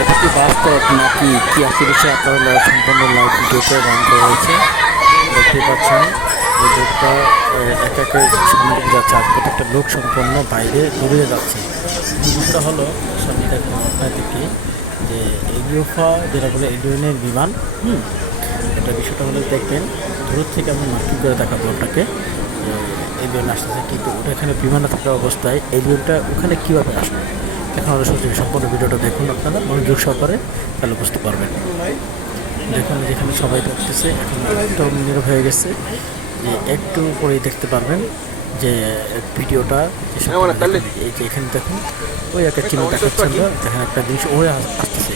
এটা কি বাস্তব নাকি কি আশেপাশে আপনারা সম্পূর্ণ লাইভ ভিডিওতে রান করা হয়েছে দেখতে পাচ্ছেন। এই লোকটা একা একা সামনে দিকে যাচ্ছে আর প্রত্যেকটা লোক সম্পূর্ণ বাইরে দৌড়িয়ে যাচ্ছে। জিনিসটা হলো সামনে দেখুন আপনাদেরকে যে ইউএফও যেটা বলে এলিয়েনের বিমান। এটা বিষয়টা হলে দেখবেন দূর থেকে আমি মার্কিং করে দেখাবো ওটাকে এলিয়েন আসতেছে, কিন্তু ওটা এখানে বিমানে থাকা অবস্থায় এলিয়েনটা ওখানে কীভাবে আসবে এখন আমরা সত্যি সম্পূর্ণ ভিডিওটা দেখুন আপনারা মনোযোগ সহকারে, তাহলে বুঝতে পারবেন। দেখুন যেখানে সবাই দেখতেছে এখন একটু নীরব হয়ে গেছে, যে একটু পরেই দেখতে পারবেন যে ভিডিওটা এই যে এখানে দেখুন ওই একটা চিহ্ন দেখাচ্ছেন না, দেখেন একটা জিনিস ওই আসতেছে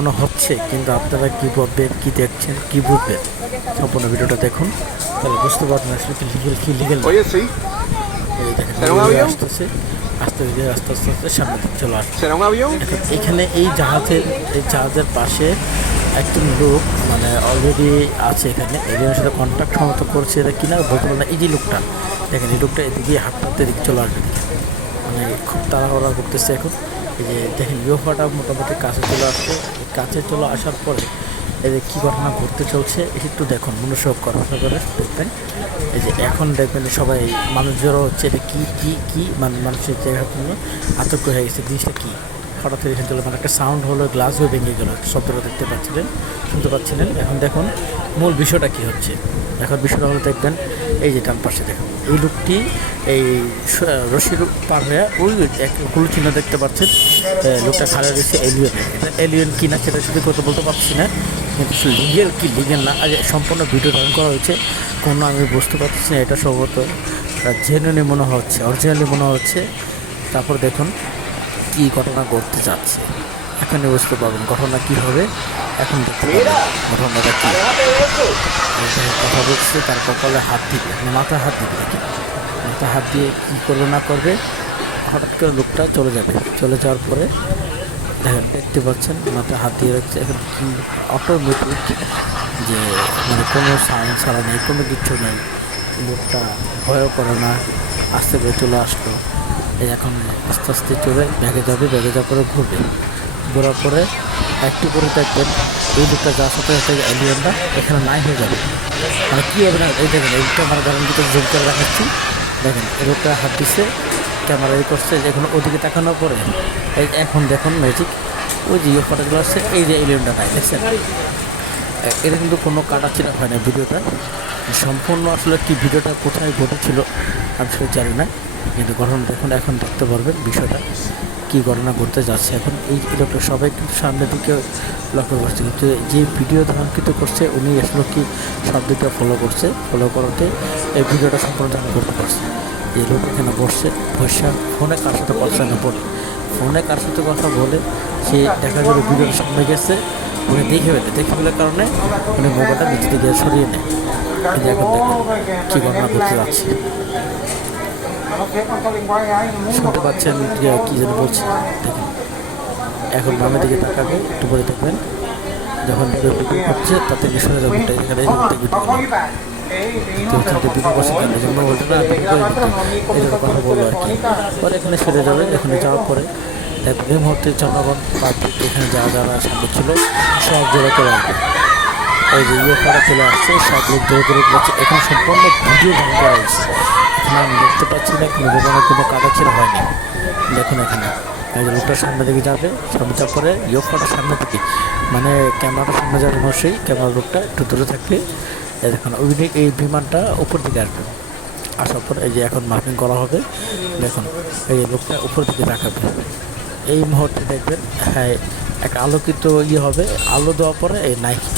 মনে হচ্ছে, কিন্তু আপনারা কী ভাববেন, কী দেখছেন, কী বুঝবেন সম্পূর্ণ ভিডিওটা দেখুন, তাহলে বুঝতে পারবেন আসলে কি লিগেল দেখেন আসতেছে আস্তে আস্তে আস্তে আস্তে সামনে দিকে চলে আসছে। এখানে এই জাহাজের পাশে একজন লোক মানে অলরেডি আছে, এখানে এলিয়েনের সাথে কন্ট্যাক্ট সমর্থ করছে, এটা কিনা বলতে পারে না। এই যে লোকটা দেখেন, এই লোকটা এদিকে হাঁটতে এদিকে চলে আসবে, মানে খুব তাড়াহুড়া করতেছে এখন। এই যে দেখেন ইউএফওটা মোটামুটি কাছে চলে আসছে, কাছে চলে আসার পরে এদের কী ঘটনা ঘটতে চলছে একটু দেখুন, মনোযোগ করা করে দেখবেন। এই যে এখন দেখবেন সবাই মানুষদেরও হচ্ছে এটা কী মানুষের জায়গার জন্য আতঙ্ক হয়ে গেছে, জিনিসটা কী হঠাৎ করে এখানে চলে মানে একটা সাউন্ড হলো, গ্লাস হয়ে ভেঙে গেল, শব্দটা দেখতে পাচ্ছিলেন, শুনতে পাচ্ছিলেন। এখন দেখুন মূল বিষয়টা কী হচ্ছে। এখন বিষয়টা হলো দেখবেন এই যে ডান পাশে দেখুন এই লোকটি এই রশির পার হয়ে ওই এক গুলো চিহ্ন দেখতে পাচ্ছেন, লোকটা খাড়া রয়েছে এলিয়েনের। এটা এলিয়েন কিনা সেটা শুধু কথা বলতে পারছি না, কিন্তু লিগেল কি লিগেল না আজ সম্পূর্ণ ভিডিও ধারণ করা হয়েছে, কোনো আমি বুঝতে পারছি না। এটা সম্ভবত জেনুইনলি মনে হচ্ছে, অরিজিনালি মনে হচ্ছে। তারপর দেখুন কী ঘটনা ঘটতে যাচ্ছে, এখানে বুঝতে পারবেন ঘটনা কী হবে, এখন দেখতে পাবেন ঘটনাটা কী। কথা বলছে তার কপালে হাত দিবে, মাথায় হাত দিবে, দেখি মাথায় হাত দিয়ে কী করবে না করবে, হঠাৎ করে লোকটা চলে যাবে। চলে যাওয়ার পরে দেখেন দেখতে পাচ্ছেন মাথায় হাত দিয়ে রাখছে, এখন অটোমেটিক যে মানে কোনো সাউন্ড ছাড়া নেই, কোনো কিছু নেই, লোকটা ভয়ও করে না, আস্তে করে চলে আসলো। এই এখন আস্তে আস্তে চলে ব্যাগে যাবে, ব্যাগে যাওয়ার পরে ঘুরবে, ঘোরার পরে একটু করে দেখবেন এই লোকটা যাওয়ার সাথে সাথে এলিয়েনটা এখানে নাই হয়ে যাবে। মানে কী হবে না, এই দেখেন এইটা আমার গাড়ির ভিতরে জুম করে দেখাচ্ছি, দেখেন এই লোকটা হাত দিচ্ছে, ক্যামেরা এই করছে, এখন ওদিকে তাকানোর পরে এই এখন দেখুন ম্যাজিক ওই যে ফটোগুলো আসছে, এই যে এলিয়েনটা নাই দেখছেন। এটা কিন্তু কোনো কাটাছিড়া হয় না ভিডিওটা, সম্পূর্ণ আসলে কি ভিডিওটা কোথায় ঘটেছিল আমি সেটা জানি না, কিন্তু ঘটনা দেখুন এখন দেখতে পারবেন বিষয়টা কী ঘটনা ঘটতে যাচ্ছে। এখন এই লোকটা সবাই কিন্তু সামনের দিকে লক্ষ্য করছে, কিন্তু যে ভিডিও ধারণকৃত করছে উনি আসলে কি সব দিকটা ফলো করছে, ফলো করাতে এই ভিডিওটা সম্পূর্ণ ধারণ করতে পারছে। এই লোক এখানে বসছে, বসে ফোনে কার সাথে কথা না বলে, ফোনে কার সাথে কথা বলে সে দেখা যাবে ভিডিওর সামনে গেছে, উনি দেখে ফেলার কারণে উনি মোবাইলটা নিচে দিকে সরিয়ে নেয়। কিন্তু এখন দেখুন কী ঘটনা ঘটতে যাচ্ছে, শুনতে পাচ্ছেন কী যেন বলছে। দেখুন এখন বামের দিকে তাকাবে, একটু পরে দেখবেন যখন ভিডিও হচ্ছে তাতে সরে যাবে, এখানে কথা বলবো আর কি, পরে এখানে সরে যাবে। এখানে যাওয়ার পরে এই মুহূর্তে জনগণ পাবলিক এখানে যারা সামনে ছিল সব জোরে চলে আসবে, এই যে ইউএফওটা চলে আসছে, সব লোক জোরে চলেছে। এখানে সম্পূর্ণ ভিডিও ধারণ করা হয়েছে, এখানে আমি দেখতে পাচ্ছি না কোনো দোকানে কোনো কাটাছিড়া হয়নি। দেখুন এখানে এই যে লোকটার সামনে দিকে যাবে, সামনে যাওয়ার পরে ইউএফওটার সামনে দিকে মানে ক্যামেরাটার সামনে যাবে, অবশ্যই ক্যামেরা লোকটা একটু দূরে থাকবে। দেখুন এই বিমানটা উপর দিকে আসবে, আসার পর এই যে এখন মার্কিং করা হবে, দেখুন এই লোকটা উপর দিকে দেখাবে। এই মুহূর্তে দেখবেন হ্যাঁ একটা আলোকিত হবে, আলো দেওয়ার পরে এই নাইকি